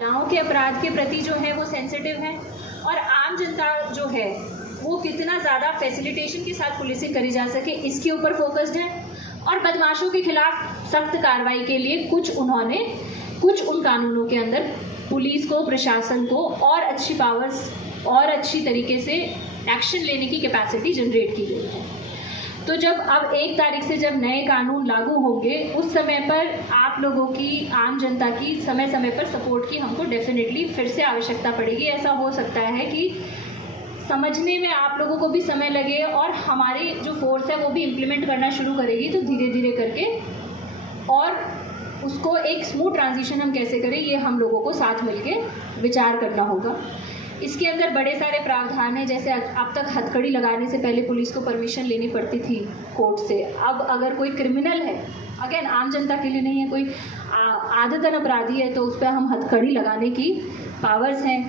महिलाओं के अपराध के प्रति जो है वो सेंसिटिव है, और आम जनता जो है वो कितना ज़्यादा फैसिलिटेशन के साथ पुलिसिंग करी जा सके इसके ऊपर फोकस्ड है। और बदमाशों के खिलाफ सख्त कार्रवाई के लिए कुछ उन कानूनों के अंदर पुलिस को, प्रशासन को और अच्छी पावर्स और अच्छी तरीके से एक्शन लेने की कैपेसिटी जनरेट की गई है। तो जब अब 1 तारीख से जब नए कानून लागू होंगे, उस समय पर आप लोगों की, आम जनता की समय समय पर सपोर्ट की हमको डेफिनेटली फिर से आवश्यकता पड़ेगी। ऐसा हो सकता है कि समझने में आप लोगों को भी समय लगे और हमारी जो फोर्स है वो भी इम्प्लीमेंट करना शुरू करेगी, तो धीरे धीरे करके और उसको एक स्मूथ ट्रांजिशन हम कैसे करें, ये हम लोगों को साथ मिलके विचार करना होगा। इसके अंदर बड़े सारे प्रावधान हैं, जैसे अब तक हथकड़ी लगाने से पहले पुलिस को परमिशन लेनी पड़ती थी कोर्ट से। अब अगर कोई क्रिमिनल है, अगेन आम जनता के लिए नहीं है, कोई आदतन अपराधी है, तो उस पर हम हथकड़ी लगाने की पावर्स हैं।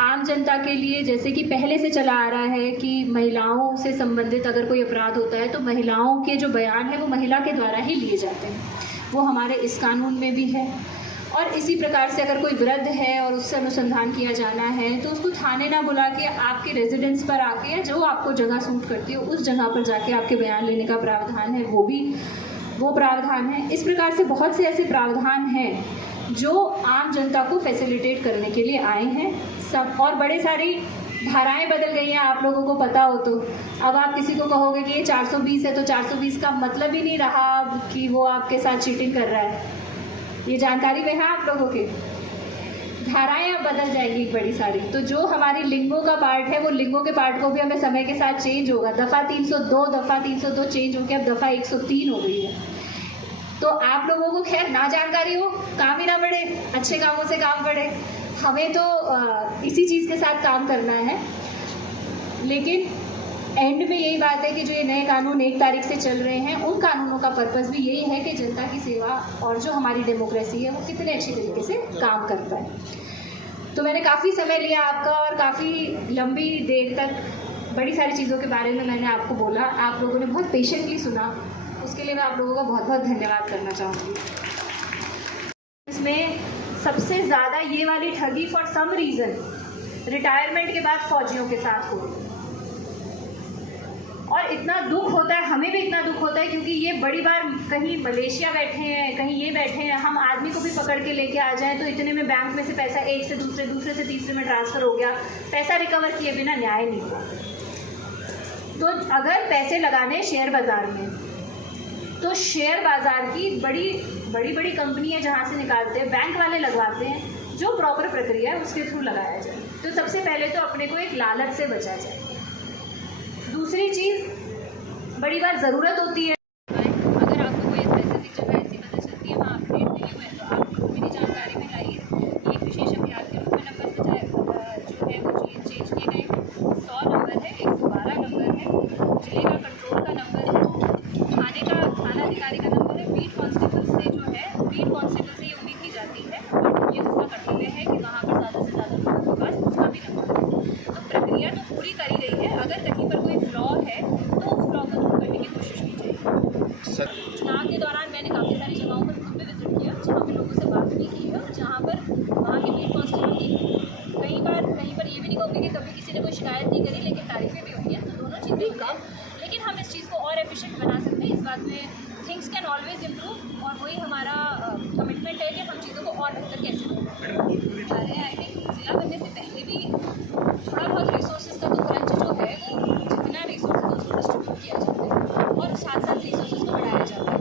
आम जनता के लिए जैसे कि पहले से चला आ रहा है कि महिलाओं से संबंधित अगर कोई अपराध होता है तो महिलाओं के जो बयान है वो महिला के द्वारा ही लिए जाते हैं, वो हमारे इस कानून में भी है। और इसी प्रकार से अगर कोई वृद्ध है और उससे अनुसंधान किया जाना है तो उसको थाने ना बुला के आपके रेजिडेंस पर आके, या जो आपको जगह सूट करती है उस जगह पर जाके आपके बयान लेने का प्रावधान है, वो प्रावधान है। इस प्रकार से बहुत से ऐसे प्रावधान हैं जो आम जनता को फैसिलिटेट करने के लिए आए हैं सब। और बड़े सारी धाराएं बदल गई हैं, आप लोगों को पता हो तो। अब आप किसी को कहोगे कि ये 420 है तो 420 का मतलब ही नहीं रहा कि वो आपके साथ चीटिंग कर रहा है। ये जानकारी में है आप लोगों के, धाराएं अब बदल जाएगी बड़ी सारी। तो जो हमारी लिंगों का पार्ट है, वो लिंगों के पार्ट को भी हमें समय के साथ चेंज होगा। दफ़ा 302 चेंज होकर अब दफ़ा 103 हो गई है। तो आप लोगों को खैर ना जानकारी हो, काम ही ना बढ़े, अच्छे कामों से काम बढ़े। हमें तो इसी चीज़ के साथ काम करना है। लेकिन एंड में यही बात है कि जो ये नए कानून 1 तारीख से चल रहे हैं, उन कानूनों का पर्पस भी यही है कि जनता की सेवा और जो हमारी डेमोक्रेसी है वो कितने अच्छी तरीके से काम कर पाए। तो मैंने काफ़ी समय लिया आपका, और काफ़ी लंबी देर तक बड़ी सारी चीज़ों के बारे में मैंने आपको बोला। आप लोगों ने बहुत पेशेंटली सुना, उसके लिए मैं आप लोगों का बहुत बहुत धन्यवाद करना चाहूँगी। इसमें सबसे ज़्यादा ये वाली ठगी फॉर सम रीज़न रिटायरमेंट के बाद फौजियों के साथ हो रही है। और इतना दुख होता है, हमें भी इतना दुख होता है, क्योंकि ये बड़ी बार कहीं मलेशिया बैठे हैं, कहीं ये बैठे हैं, हम आदमी को भी पकड़ के लेके आ जाएं तो इतने में बैंक में से पैसा एक से दूसरे, दूसरे से तीसरे में ट्रांसफ़र हो गया, पैसा रिकवर किए बिना न्याय नहीं हुआ। तो अगर पैसे लगाने शेयर बाज़ार में, तो शेयर बाज़ार की बड़ी कंपनी है जहाँ से निकालते हैं, बैंक वाले लगवाते हैं, जो प्रॉपर प्रक्रिया है उसके थ्रू लगाया जाए। तो सबसे पहले तो अपने को एक लालच से बचा जाए। दूसरी चीज़, बड़ी बार ज़रूरत होती है, अगर आपको कोई स्पेसिफिक जगह ऐसी पता चलती है वहाँ अपडेट नहीं हुआ है तो आप मेरी जानकारी में लाइए। एक विशेष अभियान के रूप में नंबर जो है वो चेंज किए गए। 100 नंबर है, 112 नंबर है, जिले का कंट्रोल का नंबर है, थाना अधिकारी का नंबर है, बीट कांस्टेबल से जो है, बीट कांस्टेबल से ये उम्मीद की जाती है और ये उसका कर्तव्य है कि वहाँ पर ज़्यादा से ज़्यादा लोगों के पास उसका भी नंबर है। तो प्रक्रिया तो पूरी करी गई है, अगर कहीं पर कोई फ्लॉ है तो उस फ्लॉ को दूर करने की कोशिश की जाएगी। चुनाव के दौरान मैंने काफ़ी सारी जगहों पर खुद भी विजिट किया, जहाँ पर लोगों से बात भी की है और जहाँ पर वहाँ के बीट कांस्टेबल की कहीं पर ये भी नहीं कहूँगी कि कभी किसी ने कोई शिकायत नहीं करी, लेकिन तारीफें भी हुई हैं। तो दोनों चीज़ें कम, लेकिन हम इस चीज़ को और एफिशिएंट बना सकते हैं। इस बात में थिंग्स कैन ऑलवेज इम्प्रूव, और वही हमारा कमिटमेंट है कि हम चीज़ों को और बेहतर कैसे कर रहे हैं। आई थिंक जिला बनने से पहले भी थोड़ा बहुत रिसोर्सेज का तो क्रंच जो है, वो जितना रिसोर्सेज उसको डिस्ट्रीब्यूट किया जाता है और साथ साथ रिसोर्सेज को बढ़ाया जाता है।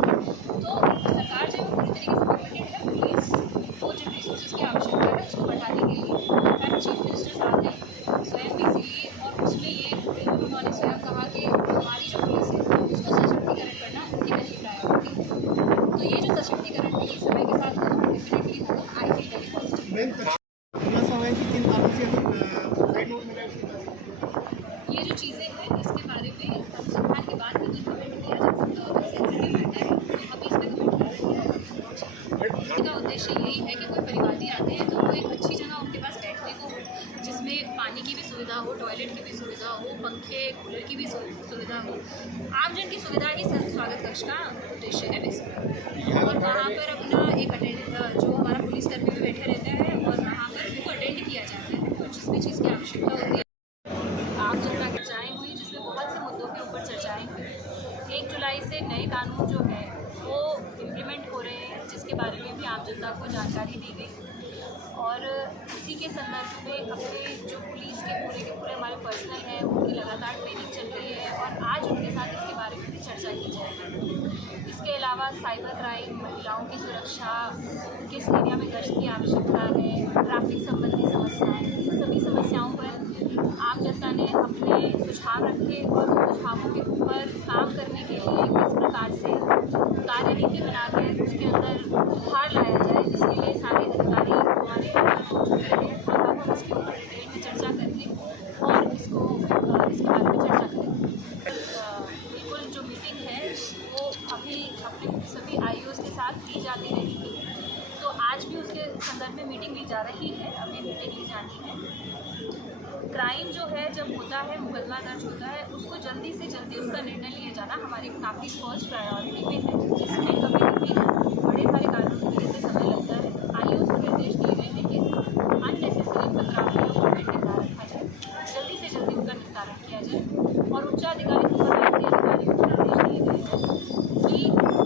तो सरकार जो है पूरी तरीके से कमिटेड है पुलिस को जिन रिसोर्सेज की आवश्यकता है उसको बढ़ाने के लिए। इनफैक्ट चीफ मिनिस्टर साहब ने स्वयं भी सी, और उसमें ये उन्होंने स्वयं कहा कि हमारी जो पुलिस है उसको सशक्तिकरण करना उनकी पहली प्रायोरिटी है। तो ये जो सशक्तिकरण है ये समय के साथ होगा, डेफिनेटली होगा। I feel very positive. ये जो चीज़ें हैं इसके बारे में अनुसंधान के बाद भी तो कमेंट किया जा सकता है, और सेंसिटिव मैटर है तो अभी इस पर कमेंट करने का उद्देश्य यही है कि कोई परिवादी आते हैं तो वो एक अच्छी जगह उनके पास बैठने को हो, जिसमें पानी की भी सुविधा हो, टॉयलेट की भी सुविधा हो, पंखे कूलर की भी सुविधा हो। आमजन की सुविधा ही स्वागत कक्ष का उद्देश्य है बेसिकली। और वहाँ पर अपना एक जो हमारा पुलिसकर्मी भी बैठे रहते हैं और वहाँ पर और उसी के संदर्भ में अपने जो पुलिस के पूरे हमारे पर्सनल हैं उनकी लगातार ट्रेनिंग चल रही है और आज उनके साथ इसके बारे में भी चर्चा की जाएगी। इसके अलावा साइबर क्राइम, महिलाओं की सुरक्षा, किस एरिया में गश्त की आवश्यकता है, ट्रैफिक संबंधी समस्याएं, इन सभी समस्याओं पर आम जनता ने अपने सुझाव रखे और उन सुझावों के ऊपर काम करने के लिए किस प्रकार से कार्यनीति बनाकर उसके अंदर सुधार लाया जाए, इसके लिए सारे अधिकारी हमारे मौजूद रहे और अब हम इसके ऊपर डिटेल में चर्चा करके और इसके बारे में चर्चा करेंगे। बिल्कुल जो मीटिंग है वो अभी अपने सभी आईओज़ के साथ की जाती रहेगी, तो आज भी उसके संदर्भ में मीटिंग ली जा रही है, अभी मीटिंग ली जानी है। क्राइम जो है जब होता है, मुकदमा दर्ज होता है, उसको जल्दी से जल्दी उसका निर्णय लिए जाना हमारी काफ़ी फर्स्ट प्रायोरिटी में है, जिसमें कभी कभी बड़े सारे कारणों की वजह से समय लगता है। आईओज़ को निर्देश दिए गए हैं कि अननेसेसरी पत्रावलियों को पेंडिंग ना रखा जाए, जल्दी से जल्दी उनका निस्तारण किया जाए और उच्चाधिकारी सुपरवाइजरी अधिकारियों को निर्देश दिए गए हैं कि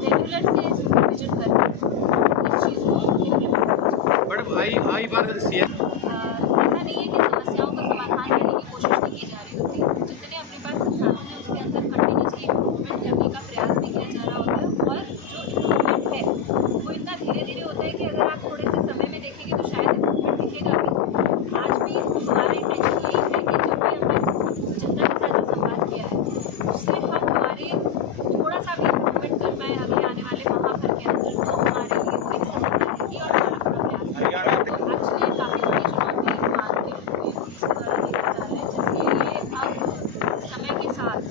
रेगुलर से सुपरविजन करके इस चीज़ को मैडम आई बार ऐसा नहीं है कि समस्याओं का समाधान करने की कोशिश नहीं की जा रही होती। जितने अपने पास संसाधन है उसके अंदर कंटिन्यूसली इम्प्रूवमेंट करने का प्रयास भी किया जा रहा होता है और जो इम्प्रूवमेंट है वो इतना धीरे धीरे होता है कि अगर आप थोड़े से समय में देखेंगे तो शायद इम्प्रूवमेंट दिखेगा भी। आज भी हमारा इंटेंशन यही है कि जब भी हमने जनता के साथ जो संवाद किया है उससे हम हमारे थोड़ा सा भी इम्प्रूवमेंट कर पाए अगले आने वाले महाभर के अंदर, तो हमारे लिए वो एक सफलता रहेगी और हमारा पूरा प्रयास तो एक्चुअली काफ़ी बड़ी चुनौती मांग के रूप में पुलिस के द्वारा देखा जा रहा है, जिसके लिए अब समय के साथ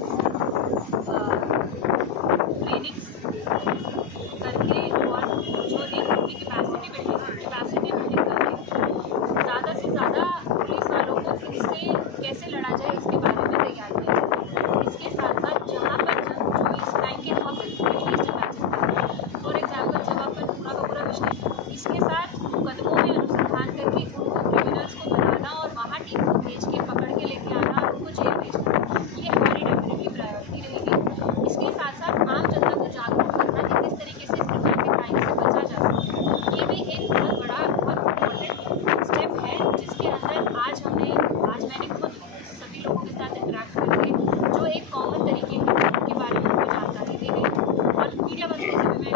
ट्रेनिंग्स करके और जो एक उनकी कैपेसिटी बिल्डिंग करके ज़्यादा से ज़्यादा पुलिस वालों को इससे कैसे लड़ा जाए इसके बारे में तैयार किया जाए। इसके साथ साथ जहाँ पर जो इस क्राइम के hub at least matches for example जब अपन पूरा का पूरा विषय इसके साथ मुकदमों में अनुसंधान करके उनको क्रिमिनल्स को बनाना और वहाँ टीम को भेज के पकड़ के लेके आना और उनको जेल भेजना, ये हमारी डेफिनेटली प्रायोरिटी रहेगी। इसके साथ साथ आम जनता को जागरूक करना कि किस तरीके से इस प्रकार के क्राइम से बचा जा सकता है, ये भी एक बहुत बड़ा और इम्पोर्टेंट स्टेप है, जिसके अंदर आज मैंने खुद सभी लोगों के साथ इंटरेक्ट करके जो एक कॉमन तरीके के बारे में उनको जानकारी दी गई और मीडिया बंद के समय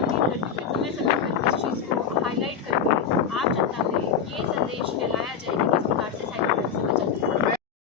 में समय इस चीज़ को हाईलाइट करके आप जनता में ये संदेश फैलाया जाए कि